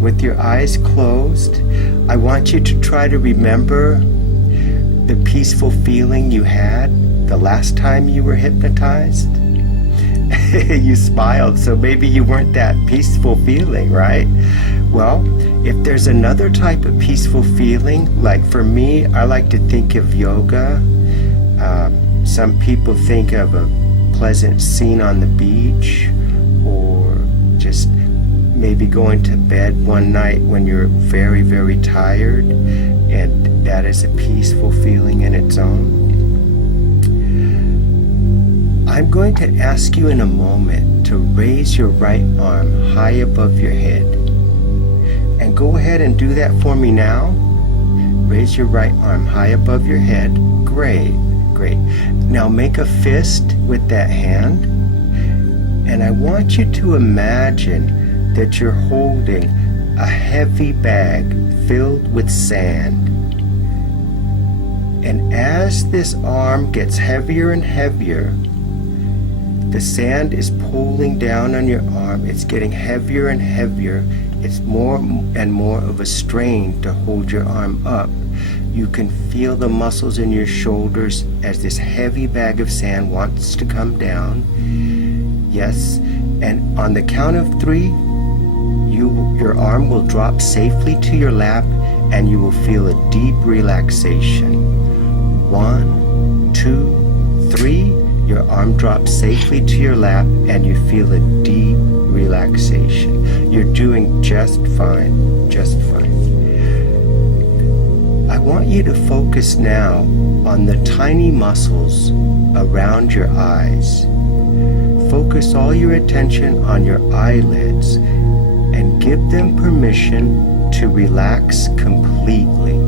with your eyes closed, I want you to try to remember the peaceful feeling you had the last time you were hypnotized. You smiled, so maybe you weren't that peaceful feeling, right? Well, if there's another type of peaceful feeling, like for me, I like to think of yoga. Some people think of a pleasant scene on the beach, or just maybe going to bed one night when you're very, very tired, and that is a peaceful feeling in its own. I'm going to ask you in a moment to raise your right arm high above your head. And go ahead and do that for me now. Raise your right arm high above your head. Great, great. Now make a fist with that hand. And I want you to imagine that you're holding a heavy bag filled with sand. And as this arm gets heavier and heavier, the sand is pulling down on your arm. It's getting heavier and heavier. It's more and more of a strain to hold your arm up. You can feel the muscles in your shoulders as this heavy bag of sand wants to come down. Yes, and on the count of 3, your arm will drop safely to your lap, and you will feel a deep relaxation. 1, 2, 3. Your arm drops safely to your lap, and you feel a deep relaxation. You're doing just fine, just fine. I want you to focus now on the tiny muscles around your eyes. Focus all your attention on your eyelids and give them permission to relax completely.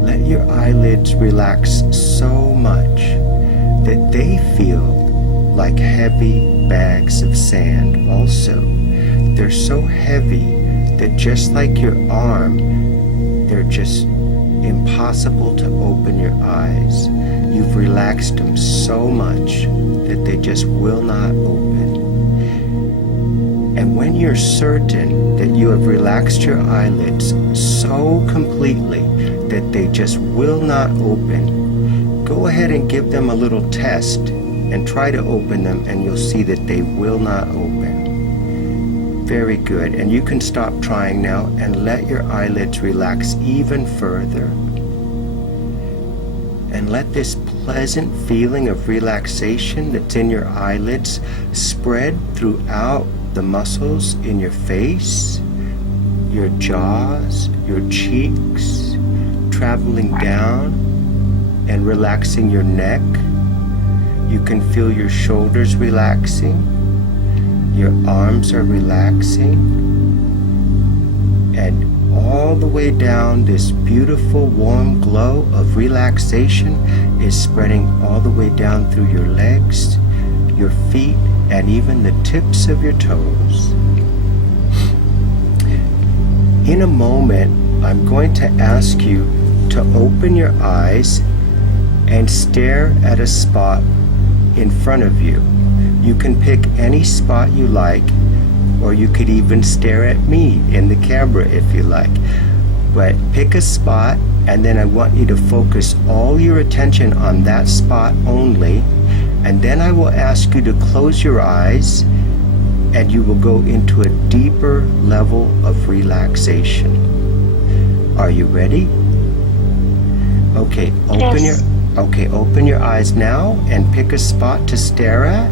Let your eyelids relax so much that they feel like heavy bags of sand also. They're so heavy that just like your arm, they're just impossible to open your eyes. You've relaxed them so much that they just will not open. And when you're certain that you have relaxed your eyelids so completely that they just will not open, go ahead and give them a little test and try to open them, and you'll see that they will not open. Very good. And you can stop trying now and let your eyelids relax even further. And let this pleasant feeling of relaxation that's in your eyelids spread throughout the muscles in your face, your jaws, your cheeks, traveling down and relaxing your neck. You can feel your shoulders relaxing. Your arms are relaxing. And all the way down, this beautiful warm glow of relaxation is spreading all the way down through your legs, your feet, and even the tips of your toes. In a moment, I'm going to ask you to open your eyes and stare at a spot in front of you. You can pick any spot you like, or you could even stare at me in the camera if you like. But pick a spot, and then I want you to focus all your attention on that spot only, and then I will ask you to close your eyes, and you will go into a deeper level of relaxation. Are you ready? Okay, open your eyes now and pick a spot to stare at.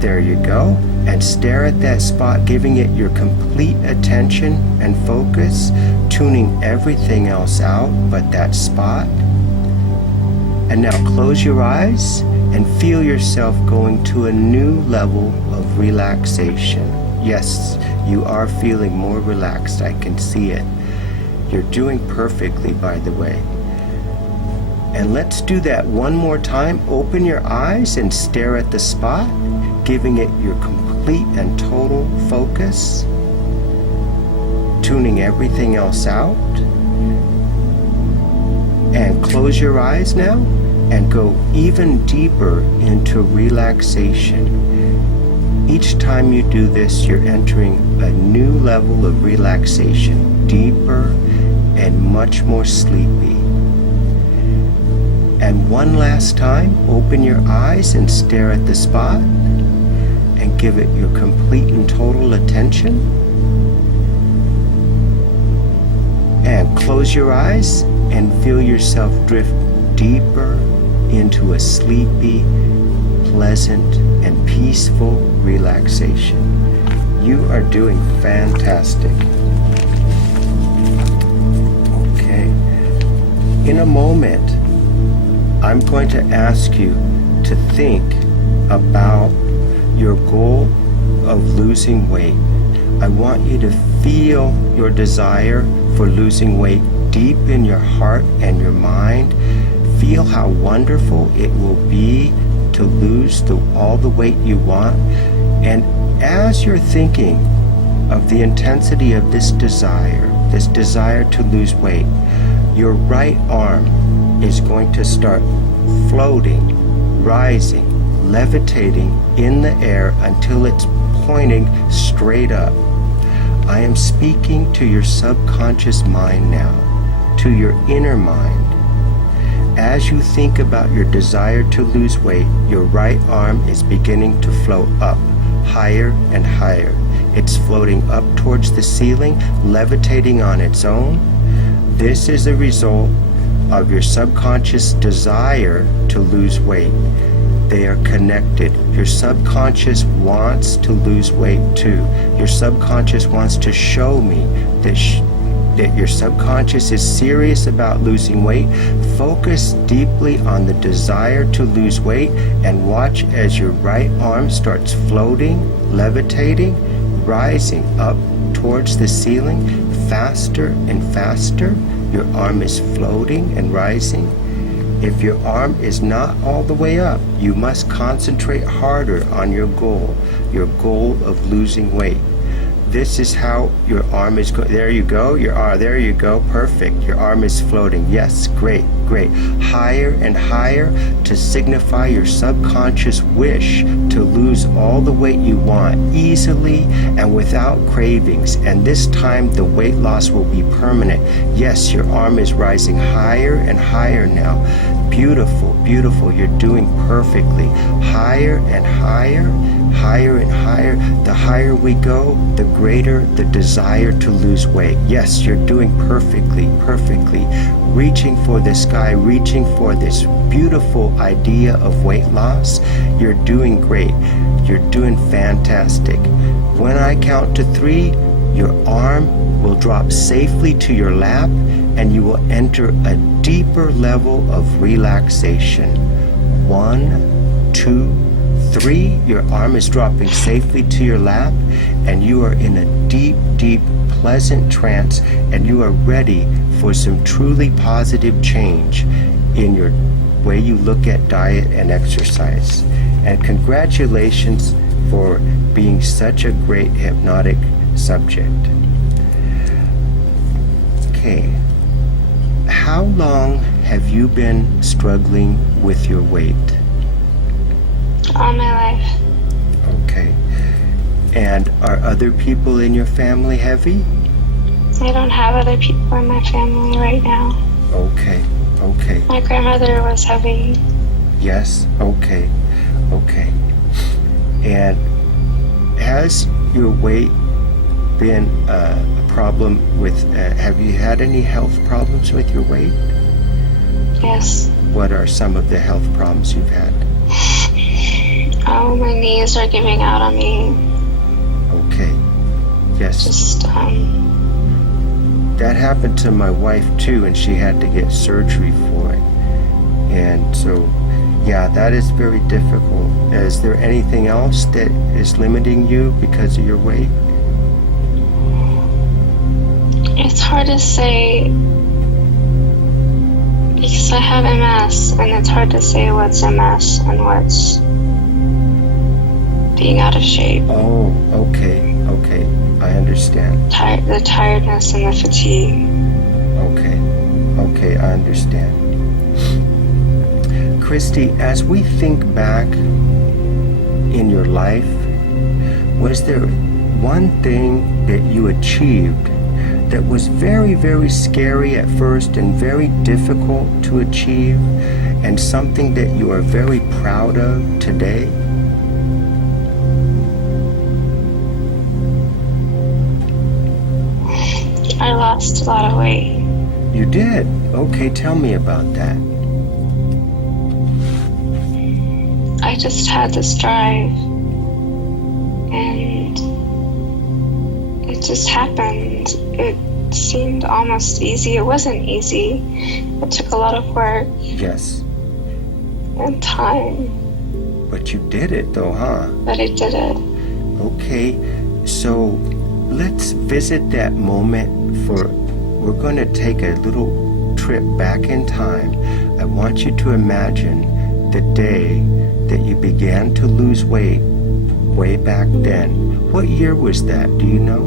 There you go. And stare at that spot, giving it your complete attention and focus, tuning everything else out but that spot. And now close your eyes and feel yourself going to a new level of relaxation. Yes, you are feeling more relaxed. I can see it. You're doing perfectly, by the way. And let's do that one more time. Open your eyes and stare at the spot, giving it your complete and total focus, tuning everything else out. And close your eyes now and go even deeper into relaxation. Each time you do this, you're entering a new level of relaxation, deeper and much more sleepy. And one last time, open your eyes and stare at the spot and give it your complete and total attention. And close your eyes and feel yourself drift deeper into a sleepy, pleasant, and peaceful relaxation. You are doing fantastic. Okay. In a moment, I'm going to ask you to think about your goal of losing weight. I want you to feel your desire for losing weight deep in your heart and your mind. Feel how wonderful it will be to lose all the weight you want. And as you're thinking of the intensity of this desire to lose weight, your right arm is going to start floating, rising, levitating in the air until it's pointing straight up. I am speaking to your subconscious mind now, to your inner mind. As you think about your desire to lose weight, your right arm is beginning to float up, higher and higher. It's floating up towards the ceiling, levitating on its own. This is a result of your subconscious desire to lose weight. They are connected. Your subconscious wants to lose weight too. Your subconscious wants to show me that your subconscious is serious about losing weight. Focus deeply on the desire to lose weight and watch as your right arm starts floating, levitating, rising up towards the ceiling, faster and faster. Your arm is floating and rising. If your arm is not all the way up, you must concentrate harder on your goal of losing weight. This is how your arm is going. There you go. There you go. Perfect. Your arm is floating. Yes, great, great. Higher and higher to signify your subconscious wish to lose all the weight you want easily and without cravings. And this time the weight loss will be permanent. Yes, your arm is rising higher and higher now. Beautiful, beautiful. You're doing perfectly. Higher and higher, higher and higher. The higher we go, the greater the desire to lose weight. Yes, you're doing perfectly, perfectly. Reaching for the sky, reaching for this beautiful idea of weight loss. You're doing great. You're doing fantastic. When I count to 3, your arm will drop safely to your lap and you will enter a deeper level of relaxation. 1, 2, 3. Your arm is dropping safely to your lap and you are in a deep, deep, pleasant trance and you are ready for some truly positive change in your way you look at diet and exercise. And congratulations for being such a great hypnotic subject. Okay. How long have you been struggling with your weight? All my life. Okay. And are other people in your family heavy? I don't have other people in my family right now. Okay, okay. My grandmother was heavy. Yes, okay, okay. And has your weight been a problem with, have you had any health problems with your weight? Yes. What are some of the health problems you've had? Oh, my knees are giving out on me. Okay, yes. Just, That happened to my wife too, and she had to get surgery for it. And so, yeah, that is very difficult. Is there anything else that is limiting you because of your weight? It's hard to say because I have MS, and it's hard to say what's MS and what's being out of shape. Oh, okay, okay. I understand. The tiredness and the fatigue. Okay, okay, I understand. Christy, as we think back in your life, was there one thing that you achieved that was very, very scary at first and very difficult to achieve, and something that you are very proud of today? I lost a lot of weight. You did? Okay, tell me about that. I just had this drive, and it just happened. It seemed almost easy. It wasn't easy. It took a lot of work. Yes. And time. But you did it though, huh? But I did it. Okay, so let's visit that moment we're going to take a little trip back in time. I want you to imagine the day that you began to lose weight way back then. What year was that? Do you know?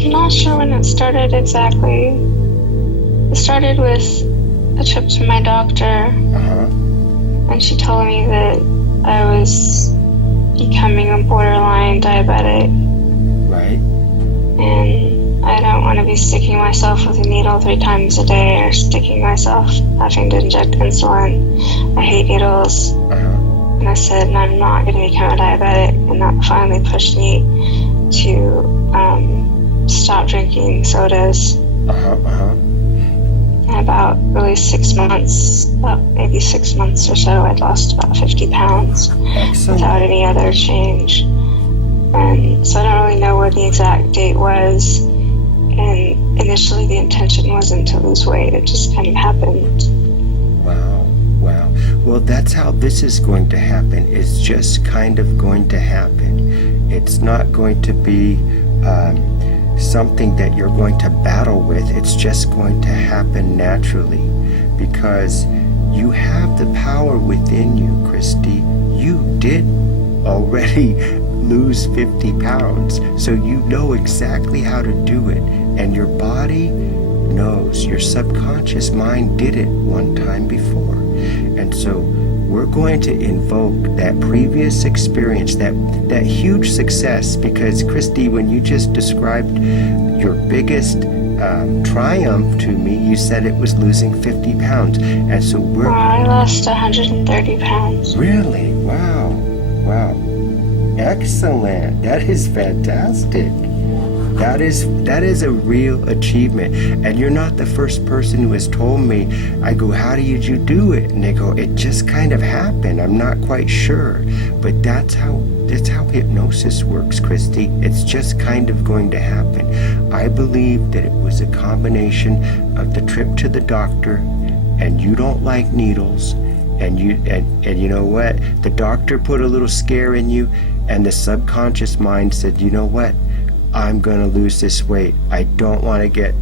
I'm not sure when it started exactly. It started with a trip to my doctor. And she told me that I was becoming a borderline diabetic. Right. And I don't want to be sticking myself with a needle 3 times a day, or sticking myself having to inject insulin. I hate needles. And I said, I'm not going to become a diabetic. And that finally pushed me to stop drinking sodas. And about really 6 months, maybe 6 months or so, I'd lost about 50 pounds. Excellent. Without any other change. And so I don't really know where the exact date was. And initially the intention wasn't to lose weight. It just kind of happened. Wow. Well, that's how this is going to happen. It's just kind of going to happen. It's not going to be something that you're going to battle with. It's just going to happen naturally, because you have the power within you, Christy. You did already lose 50 pounds, so you know exactly how to do it, and your body knows. Your subconscious mind did it one time before. And so we're going to invoke that previous experience, that huge success, because Christy, when you just described your biggest triumph to me, you said it was losing 50 pounds. And so I lost 130 pounds. Really? Wow. Excellent. That is fantastic. That is a real achievement. And you're not the first person who has told me. I go, how did you do it? And they go, it just kind of happened. I'm not quite sure. But that's how hypnosis works, Christy. It's just kind of going to happen. I believe that it was a combination of the trip to the doctor, and you don't like needles, and you know what? The doctor put a little scare in you, and the subconscious mind said, you know what? I'm going to lose this weight. I don't want to get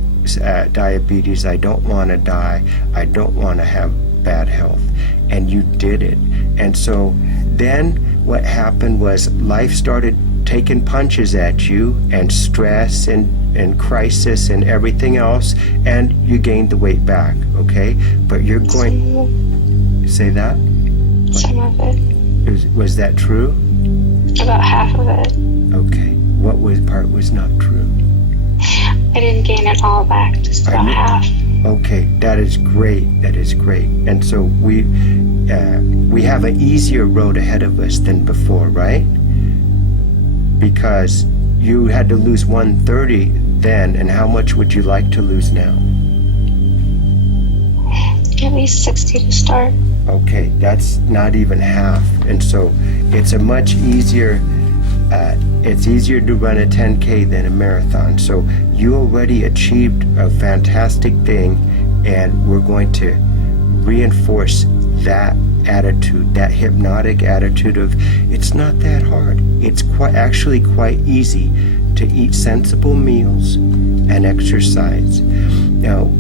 diabetes. I don't want to die. I don't want to have bad health. And you did it. And so then what happened was life started taking punches at you, and stress and crisis and everything else, and you gained the weight back, okay? But you're going... Say that? Some of it. Was that true? About half of it. Okay. What part was not true? I didn't gain it all back, just about half. Okay, that is great. And so we have an easier road ahead of us than before, right? Because you had to lose 130 then, and how much would you like to lose now? At least 60 to start. Okay, that's not even half. And so it's a much easier, it's easier to run a 10K than a marathon. So you already achieved a fantastic thing, and we're going to reinforce that attitude, that hypnotic attitude of, it's not that hard. It's actually quite easy to eat sensible meals and exercise. Now,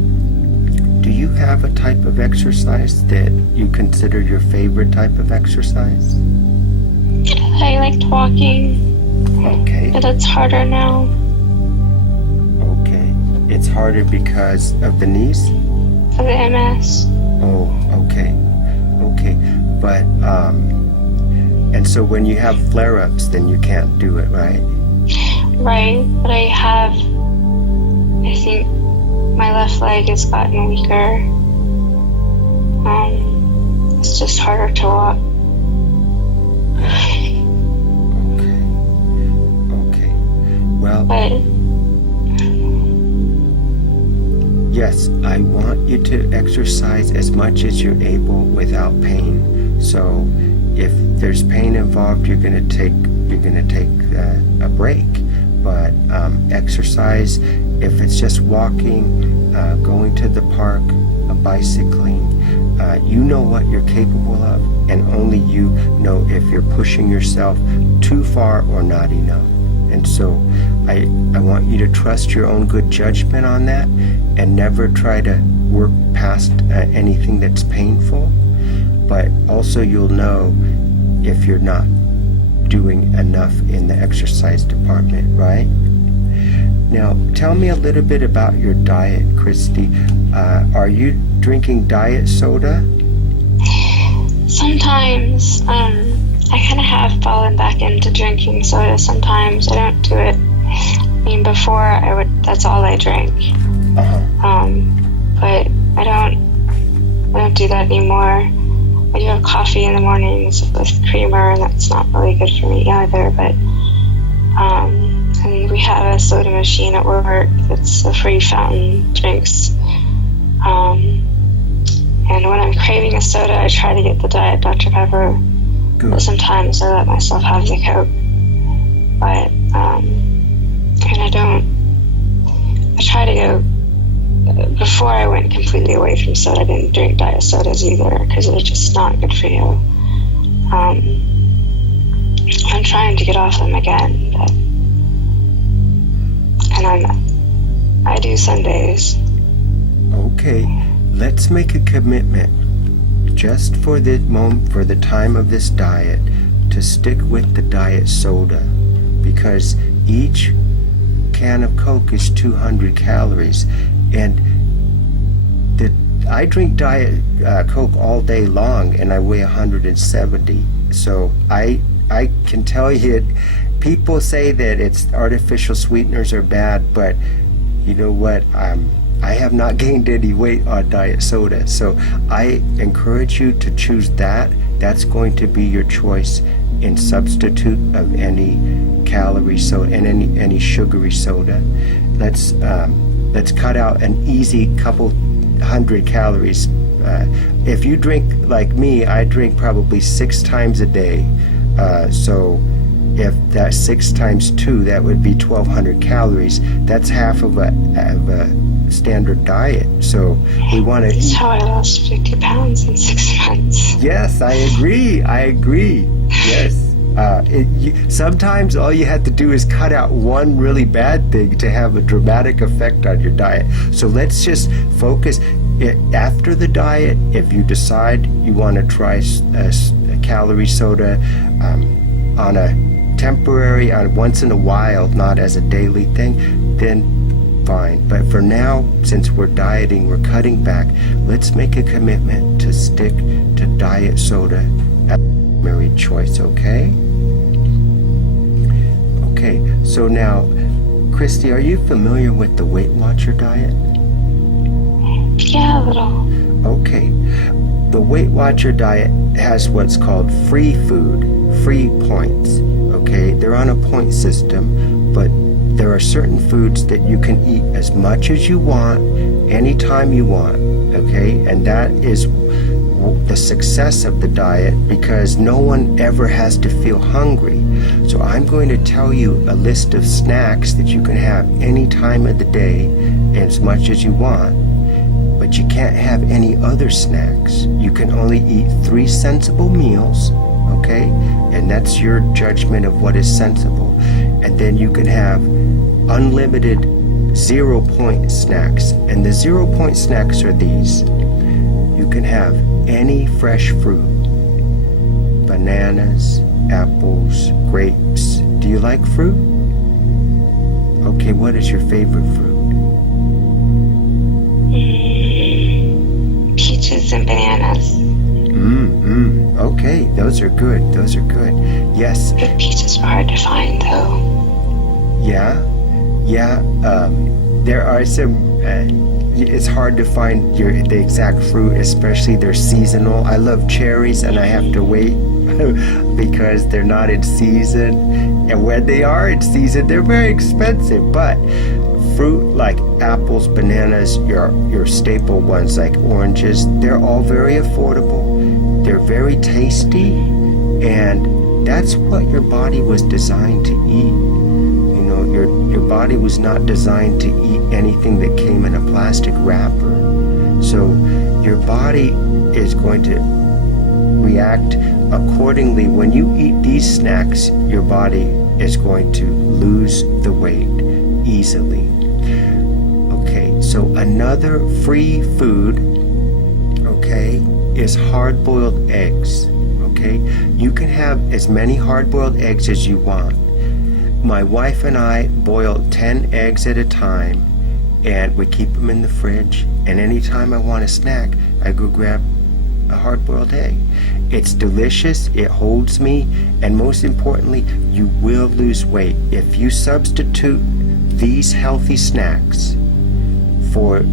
do you have a type of exercise that you consider your favorite type of exercise? I liked walking. Okay. But it's harder now. Okay. It's harder because of the knees? Of the MS. Oh, okay. Okay. But And so when you have flare-ups, then you can't do it, right? Right, but I think my left leg has gotten weaker. It's just harder to walk. Okay. Well, But yes, I want you to exercise as much as you're able without pain. So if there's pain involved, you're gonna take a break. But exercise, if it's just walking, going to the park, bicycling, you know what you're capable of, and only you know if you're pushing yourself too far or not enough. And so I want you to trust your own good judgment on that, and never try to work past anything that's painful. But also you'll know if you're not doing enough in the exercise department, right? Now, tell me a little bit about your diet, Christy. Are you drinking diet soda? sometimes I kind of have fallen back into drinking soda sometimes. I don't do it. I mean, before I would, that's all I drank. But I don't do that anymore. I do have coffee in the mornings with creamer, and that's not really good for me either. But and we have a soda machine at work that's a free fountain drinks. And when I'm craving a soda, I try to get the Diet Dr. Pepper. Good. But sometimes I let myself have the Coke. But I try to go. Before I went completely away from soda, I didn't drink diet sodas either because they're just not good for you. I'm trying to get off them again, and I do Sundays. Okay, let's make a commitment just for the moment, for the time of this diet, to stick with the diet soda, because each can of Coke is 200 calories, and I drink diet Coke all day long, and I weigh 170. So I can tell you, people say that it's artificial sweeteners are bad, but you know what? I have not gained any weight on diet soda, so I encourage you to choose that. That's going to be your choice in substitute of any calorie soda and any sugary soda. Let's cut out an easy couple 100 calories. If you drink like me, I drink probably 6 times a day. So if that's 6 times 2, that would be 1,200 calories. That's half of a standard diet. So we want to. That's how I lost 50 pounds in 6 months. Yes, I agree. Yes. Sometimes all you have to do is cut out one really bad thing to have a dramatic effect on your diet. So let's just focus. After the diet, if you decide you want to try a calorie soda on a temporary, on once in a while, not as a daily thing, then fine. But for now, since we're dieting, we're cutting back, let's make a commitment to stick to diet soda as a primary choice, okay? Okay, so now, Christy, are you familiar with the Weight Watcher diet? Yeah, a little. Okay. The Weight Watcher diet has what's called free food, free points. Okay, they're on a point system, but there are certain foods that you can eat as much as you want, anytime you want. Okay, and that is the success of the diet, because no one ever has to feel hungry. So I'm going to tell you a list of snacks that you can have any time of the day, as much as you want. But you can't have any other snacks. You can only eat 3 sensible meals, okay? And that's your judgment of what is sensible. And then you can have unlimited 0-point snacks. And the 0-point snacks are these. You can have any fresh fruit. Bananas, apples, grapes. Do you like fruit? Okay, what is your favorite fruit? Peaches and bananas. Okay, those are good. Those are good. Yes. The pieces were hard to find, though. Yeah. There are some. It's hard to find the exact fruit, especially they're seasonal. I love cherries, and I have to wait because they're not in season. And when they are in season, they're very expensive. But fruit like apples, bananas, your staple ones like oranges, they're all very affordable. They're very tasty, and that's what your body was designed to eat. You know, your body was not designed to eat anything that came in a plastic wrapper. So your body is going to react accordingly. When you eat these snacks, your body is going to lose the weight easily. Okay, so another free food, okay, is hard-boiled eggs. Okay, you can have as many hard-boiled eggs as you want. My wife and I boil 10 eggs at a time, and we keep them in the fridge, and anytime I want a snack, I go grab a hard-boiled egg. It's delicious, it holds me, and most importantly, you will lose weight. If you substitute these healthy snacks for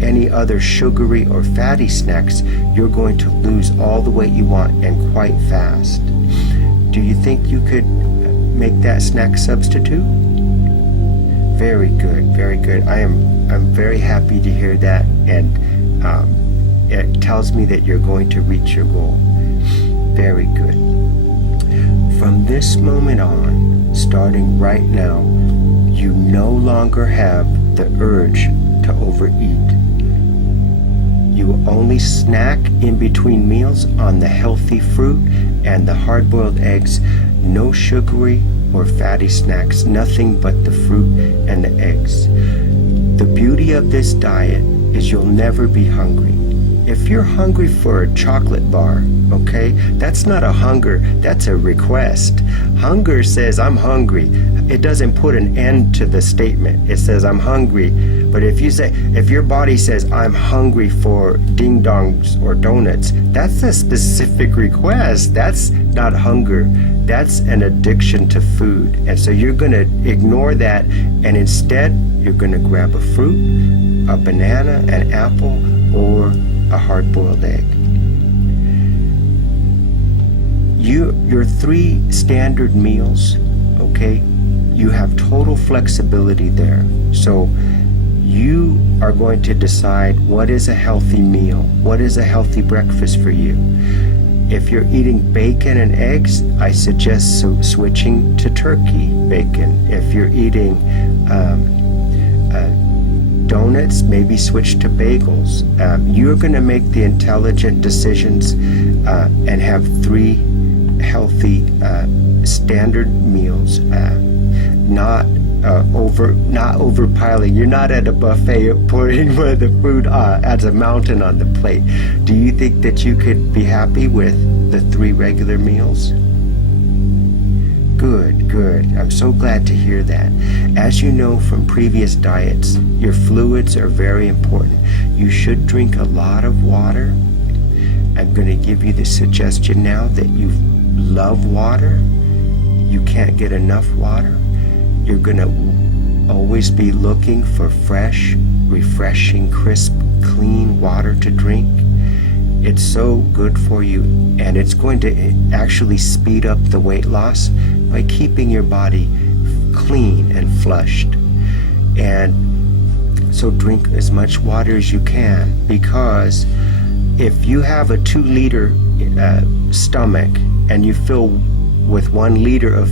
any other sugary or fatty snacks, you're going to lose all the weight you want, and quite fast. Do you think you could make that snack substitute? Very good, very good. I'm very happy to hear that, and it tells me that you're going to reach your goal. Very good. From this moment on, starting right now, you no longer have the urge to overeat. You only snack in between meals on the healthy fruit and the hard-boiled eggs. No sugary or fatty snacks, nothing but the fruit and the eggs. The beauty of this diet is you'll never be hungry. If you're hungry for a chocolate bar, okay, that's not a hunger, that's a request. Hunger says, I'm hungry. It doesn't put an end to the statement. It says, I'm hungry. But if your body says, I'm hungry for ding-dongs or donuts, that's a specific request. That's not hunger. That's an addiction to food. And so you're going to ignore that, and instead, you're going to grab a fruit, a banana, an apple, or a hard-boiled egg. Your 3 standard meals, okay, you have total flexibility there. So you are going to decide what is a healthy meal, what is a healthy breakfast for you. If you're eating bacon and eggs, I suggest switching to turkey bacon. If you're eating donuts, maybe switch to bagels. You're going to make the intelligent decisions and have 3 healthy standard meals, not overpiling. You're not at a buffet putting the food as a mountain on the plate. Do you think that you could be happy with the 3 regular meals? Good, good. I'm so glad to hear that. As you know from previous diets, your fluids are very important. You should drink a lot of water. I'm going to give you the suggestion now that you love water. You can't get enough water. You're going to always be looking for fresh, refreshing, crisp, clean water to drink. It's so good for you, and it's going to actually speed up the weight loss by keeping your body clean and flushed. And so drink as much water as you can, because if you have a 2-liter stomach and you fill with 1 liter of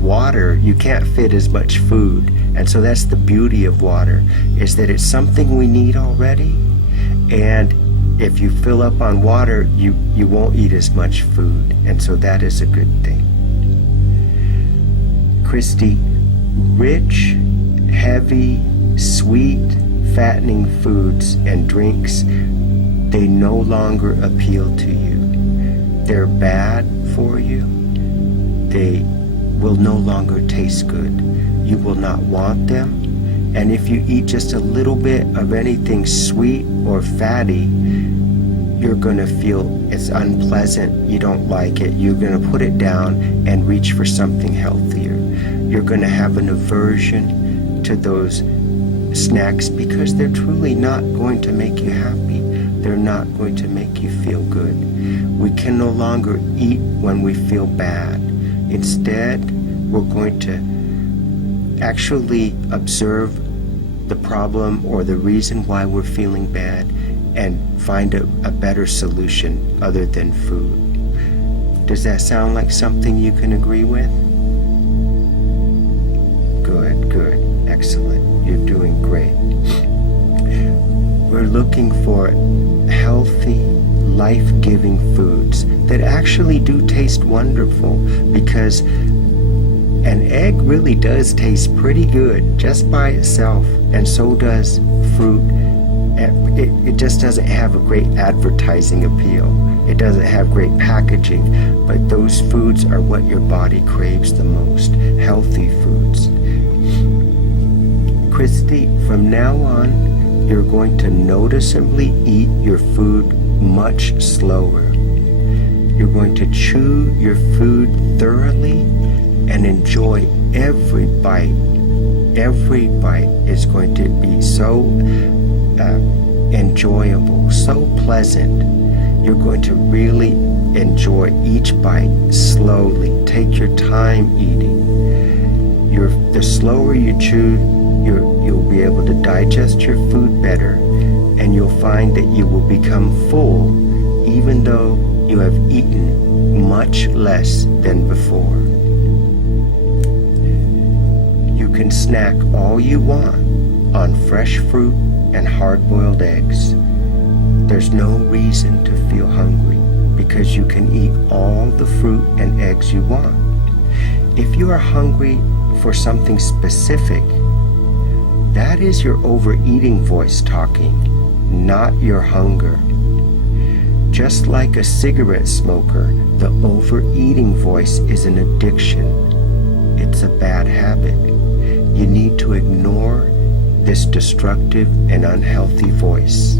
water, you can't fit as much food. And so that's the beauty of water, is that it's something we need already, and if you fill up on water, you won't eat as much food, and so that is a good thing. Christy, rich, heavy, sweet, fattening foods and drinks, they no longer appeal to you. They're bad for you. They will no longer taste good. You will not want them. And if you eat just a little bit of anything sweet or fatty, you're going to feel it's unpleasant, you don't like it, you're going to put it down and reach for something healthier. You're going to have an aversion to those snacks because they're truly not going to make you happy. They're not going to make you feel good. We can no longer eat when we feel bad. Instead, we're going to actually observe the problem or the reason why we're feeling bad and find a better solution other than food. Does that sound like something you can agree with? Good, excellent. You're doing great. We're looking for healthy, life-giving foods that actually do taste wonderful, because an egg really does taste pretty good just by itself, and so does fruit. It just doesn't have a great advertising appeal. It doesn't have great packaging, but those foods are what your body craves the most, healthy foods. Christy, from now on, you're going to noticeably eat your food much slower. You're going to chew your food thoroughly and enjoy every bite. Every bite is going to be so enjoyable, so pleasant. You're going to really enjoy each bite slowly. Take your time eating. The slower you chew, you'll be able to digest your food better, and you'll find that you will become full even though you have eaten much less than before. You can snack all you want on fresh fruit and hard-boiled eggs. There's no reason to feel hungry because you can eat all the fruit and eggs you want. If you are hungry for something specific, that is your overeating voice talking, not your hunger. Just like a cigarette smoker, the overeating voice is an addiction. It's a bad habit. You need to ignore this destructive and unhealthy voice.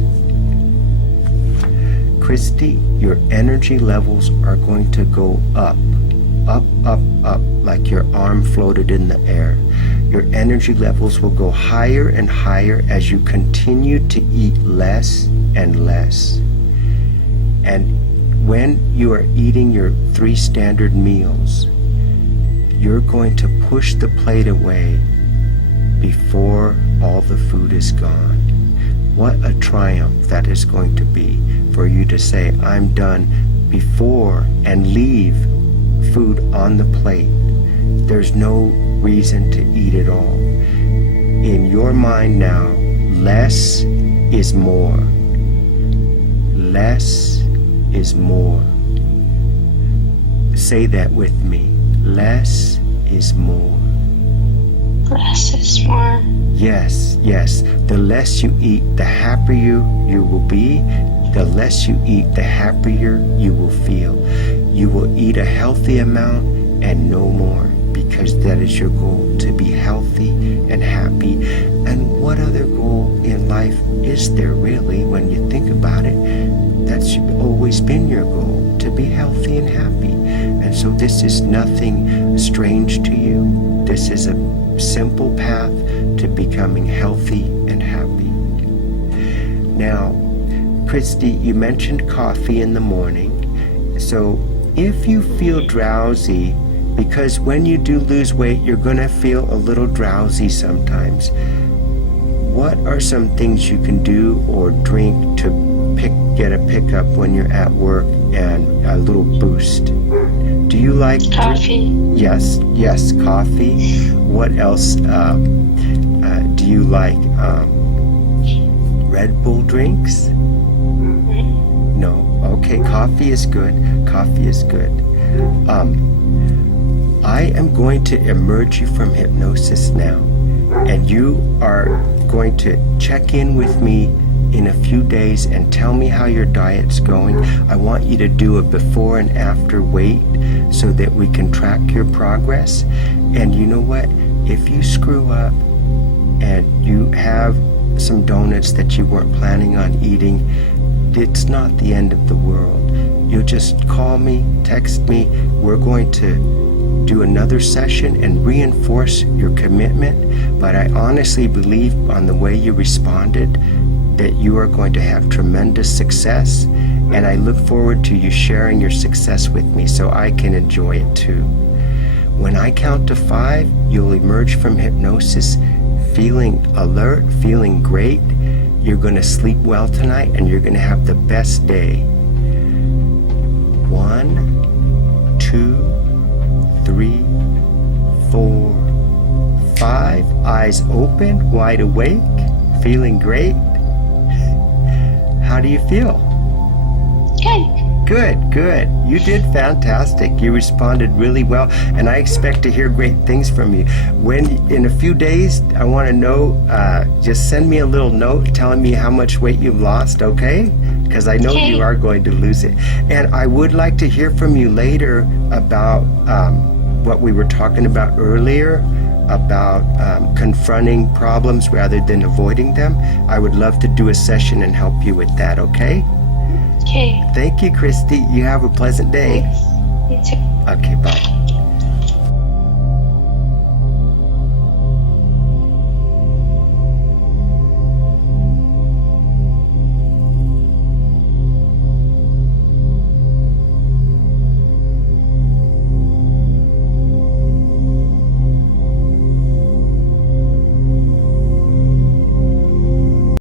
Christy, your energy levels are going to go up, like your arm floated in the air. Your energy levels will go higher and higher as you continue to eat less and less. And when you are eating your 3 standard meals, you're going to push the plate away before all the food is gone. What a triumph that is going to be for you to say, I'm done, before, and leave food on the plate. There's no reason to eat it all. In your mind now, less is more. Less is more. Say that with me. Less is more. Less is more. Yes. The less you eat, the happier you will be. The less you eat, the happier you will feel. You will eat a healthy amount and no more, because that is your goal, to be healthy and happy. And what other goal in life is there really when you think about it? That's always been your goal, to be healthy and happy. And so this is nothing strange to you. This is a simple path to becoming healthy and happy. Now, Christy, you mentioned coffee in the morning. So if you feel drowsy, because when you do lose weight, you're going to feel a little drowsy sometimes, what are some things you can do or drink to get a pickup when you're at work and a little boost? Do you like coffee? Yes, coffee. What else do you like? Red Bull drinks? No. Okay, coffee is good. I am going to emerge you from hypnosis now, and you are going to check in with me in a few days and tell me how your diet's going. I want you to do a before and after weight so that we can track your progress. And you know what? If you screw up and you have some donuts that you weren't planning on eating, it's not the end of the world. You'll just call me, text me. We're going to do another session and reinforce your commitment. But I honestly believe on the way you responded that you are going to have tremendous success. And I look forward to you sharing your success with me so I can enjoy it too. When I count to 5, you'll emerge from hypnosis feeling alert, feeling great. You're going to sleep well tonight and you're going to have the best day. 1, 2, 3, 4, 5. Eyes open, wide awake, feeling great. How do you feel? Good. Good. You did fantastic. You responded really well, and I expect to hear great things from you. When in a few days, I want to know, just send me a little note telling me how much weight you've lost, okay? Because I know you are going to lose it. And I would like to hear from you later about what we were talking about earlier, about confronting problems rather than avoiding them. I would love to do a session and help you with that, okay? Okay. Thank you, Christy. You have a pleasant day. Thanks. You too. Okay, bye.